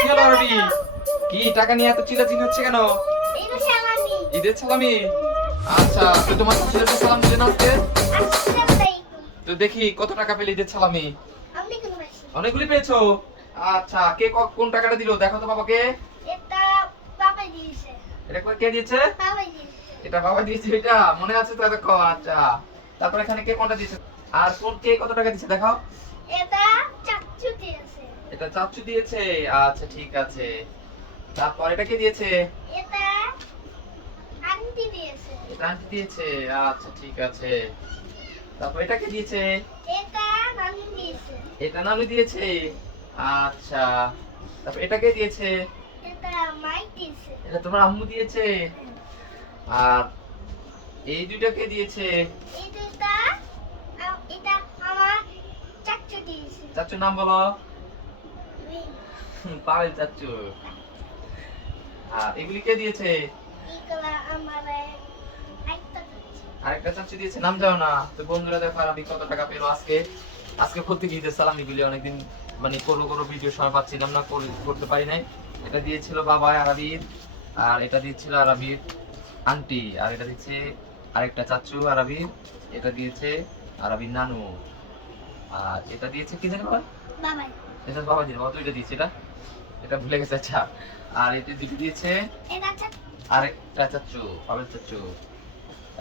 কি হলো রবি? কি টাকা নিয়ে এত চিল্লাচিল্লি হচ্ছে কেন? ঈদের সালামি। আচ্ছা, তো তোমার ছেলেকে সালাম দিলে না আজকে? তো দেখি কত টাকা পেলে ঈদের সালামি। অনেকগুলি পেয়েছো। আচ্ছা, কে কোন টাকাটা দিলো দেখো তো বাবাকে। এটা কে দিয়েছে? এটা বাবা দিয়েছে। এটা মনে আছে তো? দেখো। আচ্ছা, তারপর এখানে কে কোনটা দিয়েছে? আর কোন কে কত টাকা দিয়েছে দেখাও। এটা চাচু দিয়েছে। আচ্ছা ঠিক আছে। তারপর এটা কে দিয়েছে? এটা আন্টি দিয়েছে। আচ্ছা ঠিক আছে। তারপর এটা কে দিয়েছে? এটা নানু দিয়েছে। আচ্ছা। তারপর এটা কে দিয়েছে? এটা তোমার আম্মু দিয়েছে। আর এই দুইটা কে দিয়েছে? চাচুর নাম বলো। পাবেল চাচু। আর এগুলি কে দিয়েছে? আরেকটা চাচু দিয়েছে, নাম জানো না। তো বন্ধুরা দেখো আমি কত টাকা পেলো আজকে। আজকে প্রত্যেক ঈদের সালামি গুলি অনেকদিন মানে কোনো ভিডিও সময় পাচ্ছিলাম না, করতে পারি নাই। এটা দিয়েছিল বাবা আরাবির, আর এটা দিয়েছিল আরাবির আন্টি, আর এটা দিচ্ছে আরেকটা চাচু আরাবির, এটা দিয়েছে আরাবির নানু, আর এটা দিয়েছে কি জানি বাবা। এটা বাবা দিন বাবা তো এটা দিয়েছে। এটা এটা ভুলে গেছে। আচ্ছা, আর এটা দুটো দিয়েছে আরেকটা চাচু পাবেল চাচু,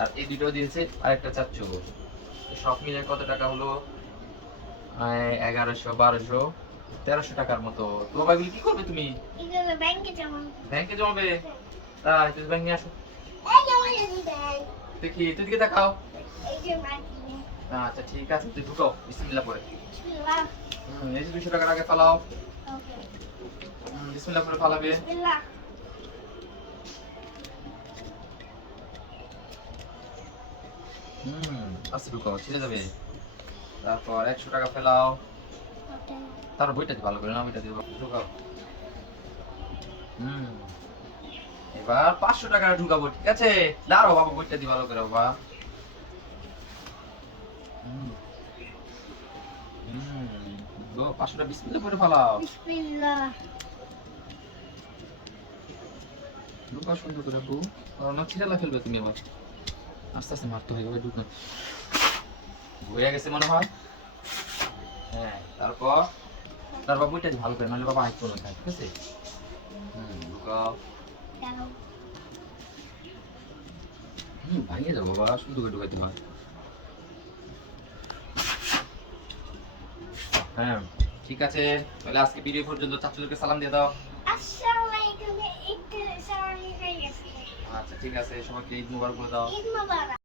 আর এই দুটো দিয়েছে আরেকটা চাচু। সব মিলে কত টাকা হলো? 1100, 1200, 1300 টাকার মতো। তো বাবা এগুলি কি করবে তুমি? ব্যাংকে জমাবে? তাই তুমি ব্যাংকে আসো দেখি, তুই দিকে তাকাও। আচ্ছা ঠিক আছে, তুই ঢুকাও বিসমিল্লাহ করে। এই যে 200 টাকার আগে ফালাও। বিসমিল্লাহ করে ফালাবে। আস্তে ঢুকাও, ছিঁড়ে যাবে। তারপর 100 টাকা ফেলাও। তারপর বইটা দিয়ে ভালো করে নাও, এটা দিয়ে ঢুকাও। এবার 500 টাকা ঢুকাবো। ঠিক আছে, দাঁড়াও বাবা, বইটা দিয়ে ভালো করে বাবা। হুম 500 টাকা বিসমিল্লাহ করে ফালাও। ঢুকাও সুন্দর করে বউ। না ছিঁড়ালা ফেলবে তুমি আবার। আস্তে আস্তে মারতে হয় এভাবে ঢুকাও। হয়ে গেছে মনে হয়। হ্যাঁ, তারপর বইটা দিয়ে ভালো করে, নাহলে বাবা হাইট করবে না। ঠিক আছে। ঢুকাও। ভাঙিয়ে যাবো বাবা, সুন্দর করে ঢুকাইতে হয়। হ্যাঁ ঠিক আছে, তাহলে আজকে ভিডিও পর্যন্ত। চাচুদেরকে সালাম দিয়ে দাও। আচ্ছা ঠিক আছে, সবাইকে ঈদ মুবারক বলে দাও।